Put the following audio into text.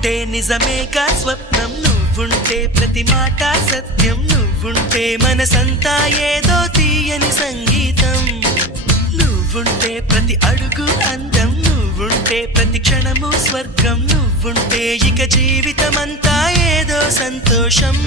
నువ్వుంటే నిజమేగా స్వప్నం, నువ్వుంటే ప్రతి మాట సత్యం, నువ్వుంటే మనసంతా ఏదో తీయని సంగీతం, నువ్వుంటే ప్రతి అడుగు అందం, నువ్వుంటే ప్రతి క్షణము స్వర్గం, నువ్వుంటే ఇక జీవితమంతా ఏదో సంతోషం.